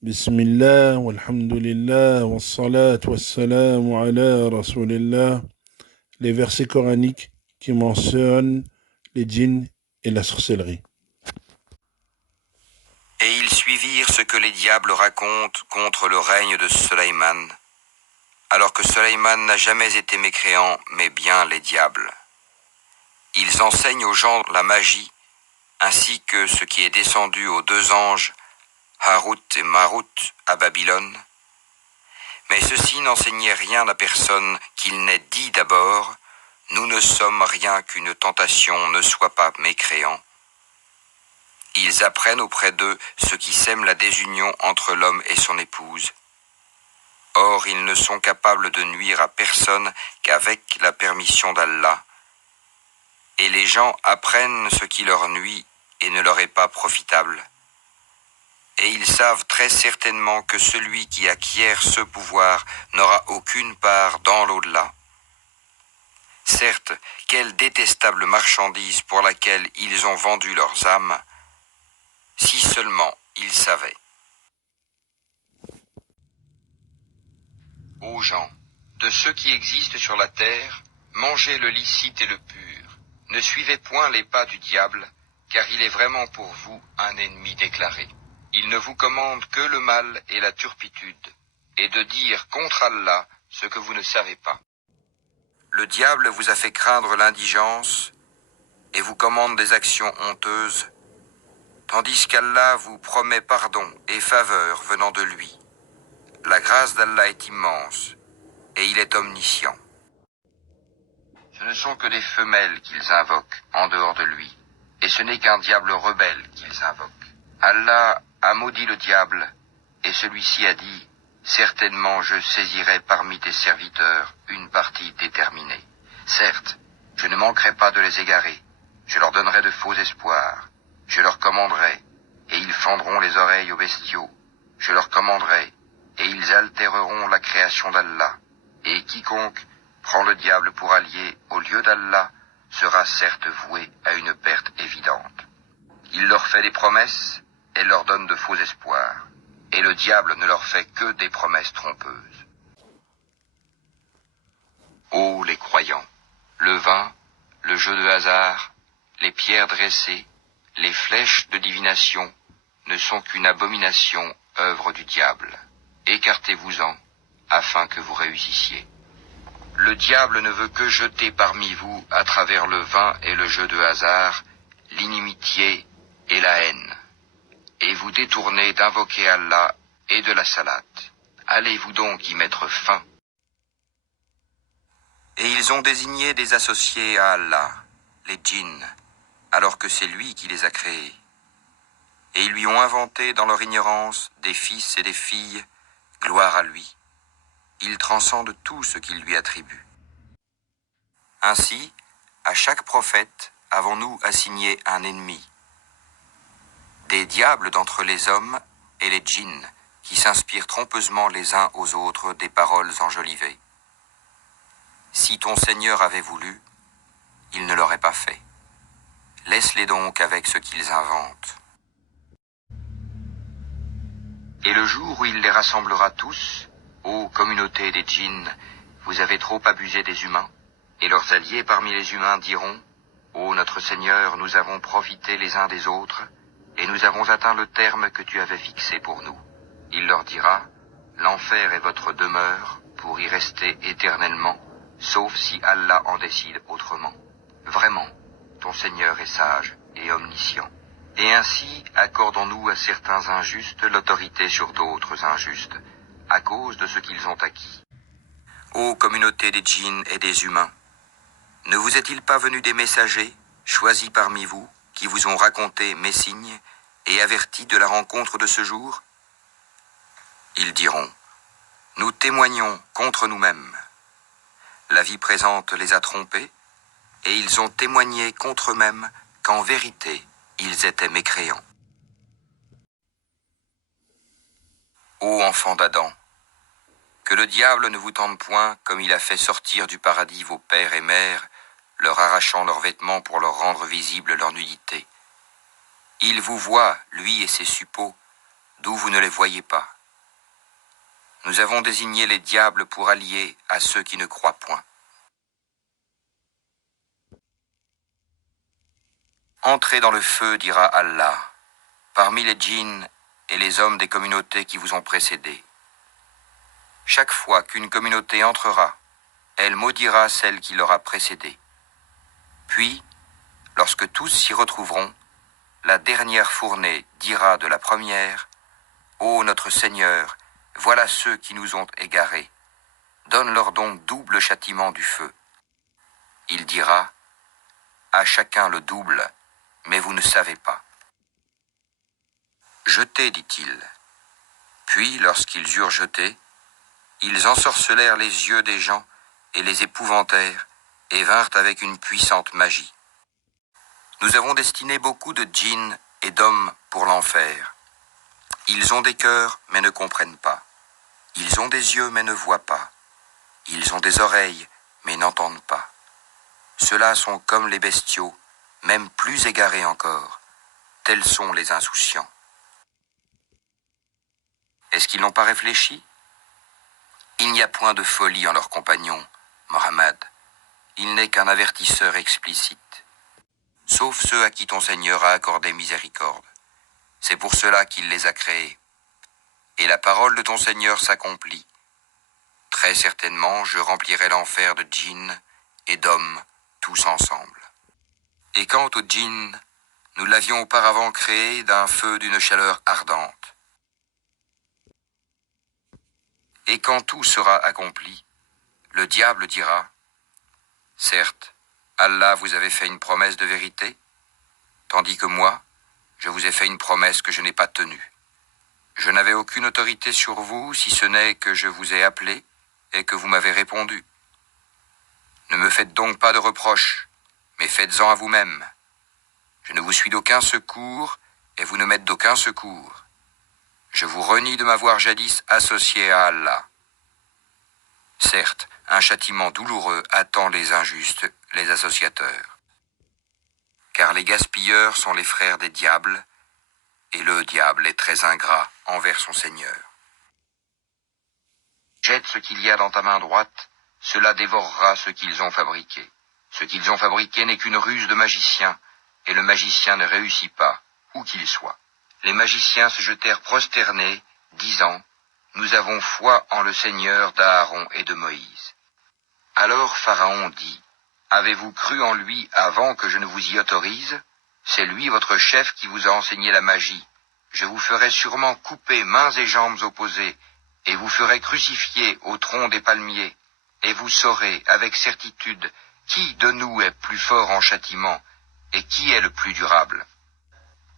Bismillah, walhamdulillah, wassalat wassalamu ala rasulillah. Les versets coraniques qui mentionnent les djinns et la sorcellerie. Et ils suivirent ce que les diables racontent contre le règne de Sulayman, alors que Sulayman n'a jamais été mécréant, mais bien les diables. Ils enseignent aux gens la magie, ainsi que ce qui est descendu aux deux anges, Harut et Marut, à Babylone. Mais ceux-ci n'enseignaient rien à personne qu'il n'ait dit d'abord, « Nous ne sommes rien qu'une tentation, ne sois pas mécréant. » Ils apprennent auprès d'eux ce qui sème la désunion entre l'homme et son épouse. Or, ils ne sont capables de nuire à personne qu'avec la permission d'Allah. Et les gens apprennent ce qui leur nuit et ne leur est pas profitable. Et ils savent très certainement que celui qui acquiert ce pouvoir n'aura aucune part dans l'au-delà. Certes, quelle détestable marchandise pour laquelle ils ont vendu leurs âmes, si seulement ils savaient. Ô gens, de ceux qui existent sur la terre, mangez le licite et le pur. Ne suivez point les pas du diable, car il est vraiment pour vous un ennemi déclaré. Il ne vous commande que le mal et la turpitude, et de dire contre Allah ce que vous ne savez pas. Le diable vous a fait craindre l'indigence, et vous commande des actions honteuses, tandis qu'Allah vous promet pardon et faveur venant de lui. La grâce d'Allah est immense, et il est omniscient. Ce ne sont que des femelles qu'ils invoquent en dehors de lui, et ce n'est qu'un diable rebelle qu'ils invoquent. Allah a maudit le diable, et celui-ci a dit, « Certainement je saisirai parmi tes serviteurs une partie déterminée. Certes, je ne manquerai pas de les égarer, je leur donnerai de faux espoirs, je leur commanderai, et ils fendront les oreilles aux bestiaux, je leur commanderai, et ils altéreront la création d'Allah, et quiconque prend le diable pour allié au lieu d'Allah sera certes voué à une perte évidente. Il leur fait des promesses et leur donne de faux espoirs, et le diable ne leur fait que des promesses trompeuses. Ô les croyants, le vin, le jeu de hasard, les pierres dressées, les flèches de divination ne sont qu'une abomination, œuvre du diable. Écartez-vous-en, afin que vous réussissiez. Le diable ne veut que jeter parmi vous, à travers le vin et le jeu de hasard, l'inimitié et la haine, et vous détourner d'invoquer Allah et de la salate. Allez-vous donc y mettre fin? Et ils ont désigné des associés à Allah, les djinns, alors que c'est lui qui les a créés. Et ils lui ont inventé dans leur ignorance des fils et des filles, gloire à lui. Il transcende tout ce qu'il lui attribue. Ainsi, à chaque prophète avons-nous assigné un ennemi. Des diables d'entre les hommes et les djinns qui s'inspirent trompeusement les uns aux autres des paroles enjolivées. Si ton Seigneur avait voulu, il ne l'aurait pas fait. Laisse-les donc avec ce qu'ils inventent. Et le jour où il les rassemblera tous, ô communauté des djinns, vous avez trop abusé des humains, et leurs alliés parmi les humains diront, ô notre Seigneur, nous avons profité les uns des autres, et nous avons atteint le terme que tu avais fixé pour nous. Il leur dira, l'enfer est votre demeure, pour y rester éternellement, sauf si Allah en décide autrement. Vraiment, ton Seigneur est sage et omniscient. Et ainsi accordons-nous à certains injustes l'autorité sur d'autres injustes, à cause de ce qu'ils ont acquis. Ô communauté des djinns et des humains, ne vous est-il pas venu des messagers, choisis parmi vous, qui vous ont raconté mes signes et avertis de la rencontre de ce jour? Ils diront, nous témoignons contre nous-mêmes. La vie présente les a trompés, et ils ont témoigné contre eux-mêmes qu'en vérité, ils étaient mécréants. Ô enfants d'Adam, que le diable ne vous tente point comme il a fait sortir du paradis vos pères et mères, leur arrachant leurs vêtements pour leur rendre visible leur nudité. Il vous voit, lui et ses suppôts, d'où vous ne les voyez pas. Nous avons désigné les diables pour alliés à ceux qui ne croient point. Entrez dans le feu, dira Allah, parmi les djinns et les hommes des communautés qui vous ont précédés. Chaque fois qu'une communauté entrera, elle maudira celle qui l'aura précédée. Puis, lorsque tous s'y retrouveront, la dernière fournée dira de la première, « Ô notre Seigneur, voilà ceux qui nous ont égarés. Donne-leur donc double châtiment du feu. » Il dira, « À chacun le double, mais vous ne savez pas. » « Jetez, dit-il. Puis, lorsqu'ils eurent jeté, ils ensorcelèrent les yeux des gens et les épouvantèrent et vinrent avec une puissante magie. Nous avons destiné beaucoup de djinns et d'hommes pour l'enfer. Ils ont des cœurs, mais ne comprennent pas. Ils ont des yeux, mais ne voient pas. Ils ont des oreilles, mais n'entendent pas. Ceux-là sont comme les bestiaux, même plus égarés encore. Tels sont les insouciants. Est-ce qu'ils n'ont pas réfléchi? Il n'y a point de folie en leur compagnon, Mohammed. Il n'est qu'un avertisseur explicite. Sauf ceux à qui ton Seigneur a accordé miséricorde. C'est pour cela qu'il les a créés. Et la parole de ton Seigneur s'accomplit. Très certainement, je remplirai l'enfer de djinns et d'hommes, tous ensemble. Et quant aux djinns, nous l'avions auparavant créé d'un feu d'une chaleur ardente. Et quand tout sera accompli, le diable dira, « Certes, Allah vous avait fait une promesse de vérité, tandis que moi, je vous ai fait une promesse que je n'ai pas tenue. Je n'avais aucune autorité sur vous, si ce n'est que je vous ai appelé et que vous m'avez répondu. Ne me faites donc pas de reproches, mais faites-en à vous-même. Je ne vous suis d'aucun secours et vous ne m'êtes d'aucun secours. Je vous renie de m'avoir jadis associé à Allah. Certes, un châtiment douloureux attend les injustes, les associateurs. Car les gaspilleurs sont les frères des diables, et le diable est très ingrat envers son Seigneur. Jette ce qu'il y a dans ta main droite, cela dévorera ce qu'ils ont fabriqué. Ce qu'ils ont fabriqué n'est qu'une ruse de magicien, et le magicien ne réussit pas, où qu'il soit. Les magiciens se jetèrent prosternés, disant, « Nous avons foi en le Seigneur d'Aaron et de Moïse. » Alors Pharaon dit, « Avez-vous cru en lui avant que je ne vous y autorise? C'est lui votre chef qui vous a enseigné la magie. Je vous ferai sûrement couper mains et jambes opposées, et vous ferai crucifier au tronc des palmiers, et vous saurez avec certitude qui de nous est plus fort en châtiment, et qui est le plus durable.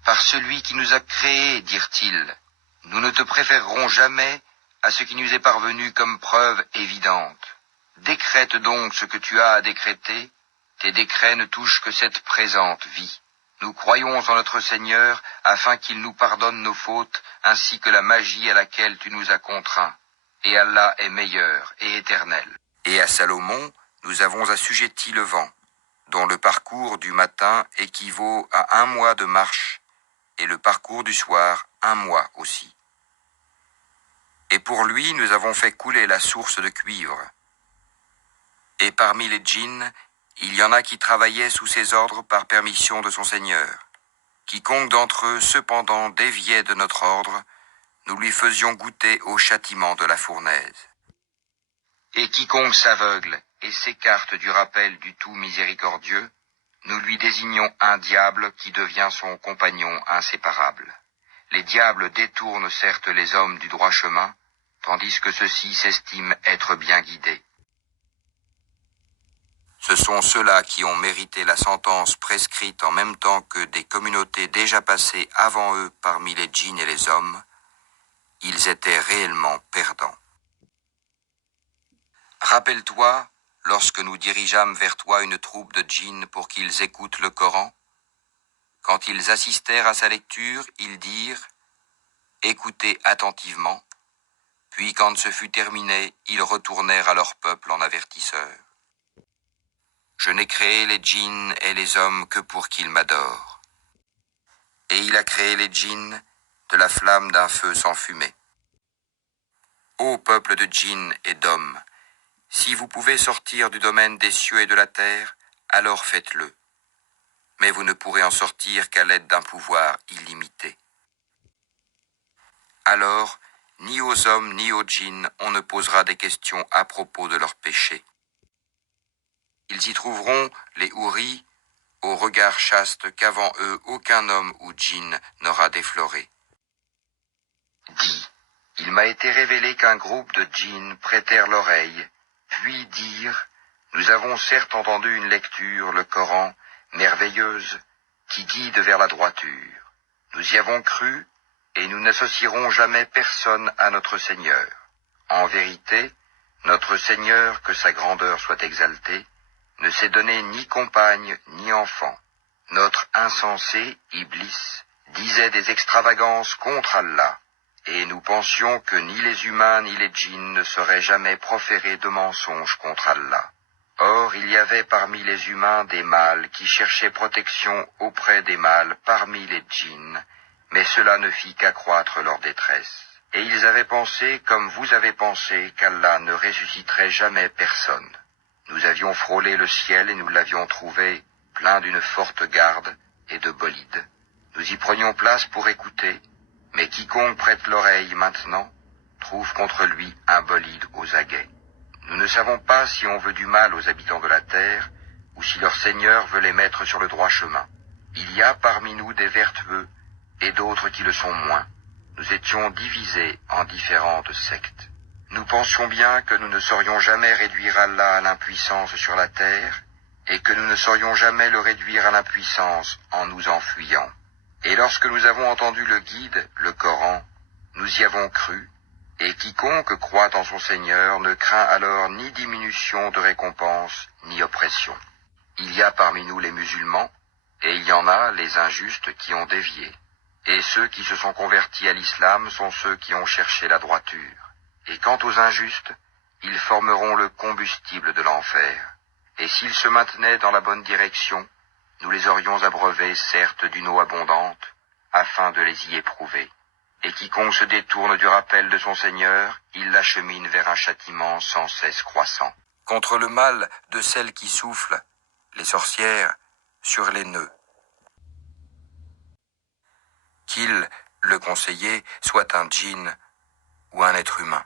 Par celui qui nous a créés, dirent-ils, nous ne te préférerons jamais à ce qui nous est parvenu comme preuve évidente. Décrète donc ce que tu as à décréter, tes décrets ne touchent que cette présente vie. Nous croyons en notre Seigneur afin qu'il nous pardonne nos fautes ainsi que la magie à laquelle tu nous as contraints. Et Allah est meilleur et éternel. Et à Salomon, nous avons assujetti le vent, dont le parcours du matin équivaut à 1 mois de marche, et le parcours du soir 1 mois aussi. Et pour lui, nous avons fait couler la source de cuivre. Et parmi les djinns, il y en a qui travaillaient sous ses ordres par permission de son Seigneur. Quiconque d'entre eux, cependant, déviait de notre ordre, nous lui faisions goûter au châtiment de la fournaise. Et quiconque s'aveugle et s'écarte du rappel du tout miséricordieux, nous lui désignons un diable qui devient son compagnon inséparable. Les diables détournent certes les hommes du droit chemin, tandis que ceux-ci s'estiment être bien guidés. Ce sont ceux-là qui ont mérité la sentence prescrite en même temps que des communautés déjà passées avant eux parmi les djinns et les hommes. Ils étaient réellement perdants. Rappelle-toi, lorsque nous dirigeâmes vers toi une troupe de djinns pour qu'ils écoutent le Coran, quand ils assistèrent à sa lecture, ils dirent « Écoutez attentivement », puis quand ce fut terminé, ils retournèrent à leur peuple en avertisseurs. Je n'ai créé les djinns et les hommes que pour qu'ils m'adorent. Et il a créé les djinns de la flamme d'un feu sans fumée. Ô peuple de djinns et d'hommes, si vous pouvez sortir du domaine des cieux et de la terre, alors faites-le. Mais vous ne pourrez en sortir qu'à l'aide d'un pouvoir illimité. Alors, ni aux hommes ni aux djinns, on ne posera des questions à propos de leurs péchés. Ils y trouveront les houris, au regard chaste qu'avant eux aucun homme ou djinn n'aura défloré. Dis, il m'a été révélé qu'un groupe de djinns prêtèrent l'oreille, puis dirent, nous avons certes entendu une lecture, le Coran, merveilleuse, qui guide vers la droiture. Nous y avons cru, et nous n'associerons jamais personne à notre Seigneur. En vérité, notre Seigneur, que sa grandeur soit exaltée, ne s'est donné ni compagne ni enfant. Notre insensé, Iblis, disait des extravagances contre Allah, et nous pensions que ni les humains ni les djinns ne sauraient jamais proférer de mensonges contre Allah. Or, il y avait parmi les humains des mâles qui cherchaient protection auprès des mâles parmi les djinns, mais cela ne fit qu'accroître leur détresse. Et ils avaient pensé, comme vous avez pensé, qu'Allah ne ressusciterait jamais personne. Nous avions frôlé le ciel et nous l'avions trouvé plein d'une forte garde et de bolides. Nous y prenions place pour écouter, mais quiconque prête l'oreille maintenant trouve contre lui un bolide aux aguets. Nous ne savons pas si on veut du mal aux habitants de la terre ou si leur Seigneur veut les mettre sur le droit chemin. Il y a parmi nous des vertueux et d'autres qui le sont moins. Nous étions divisés en différentes sectes. Nous pensions bien que nous ne saurions jamais réduire Allah à l'impuissance sur la terre et que nous ne saurions jamais le réduire à l'impuissance en nous enfuyant. Et lorsque nous avons entendu le guide, le Coran, nous y avons cru, et quiconque croit en son Seigneur ne craint alors ni diminution de récompense, ni oppression. Il y a parmi nous les musulmans, et il y en a les injustes qui ont dévié. Et ceux qui se sont convertis à l'islam sont ceux qui ont cherché la droiture. Et quant aux injustes, ils formeront le combustible de l'enfer. Et s'ils se maintenaient dans la bonne direction, nous les aurions abreuvés certes d'une eau abondante, afin de les y éprouver. Et quiconque se détourne du rappel de son Seigneur, il l'achemine vers un châtiment sans cesse croissant. Contre le mal de celles qui soufflent, les sorcières, sur les nœuds. Qu'il, le conseiller, soit un djinn ou un être humain.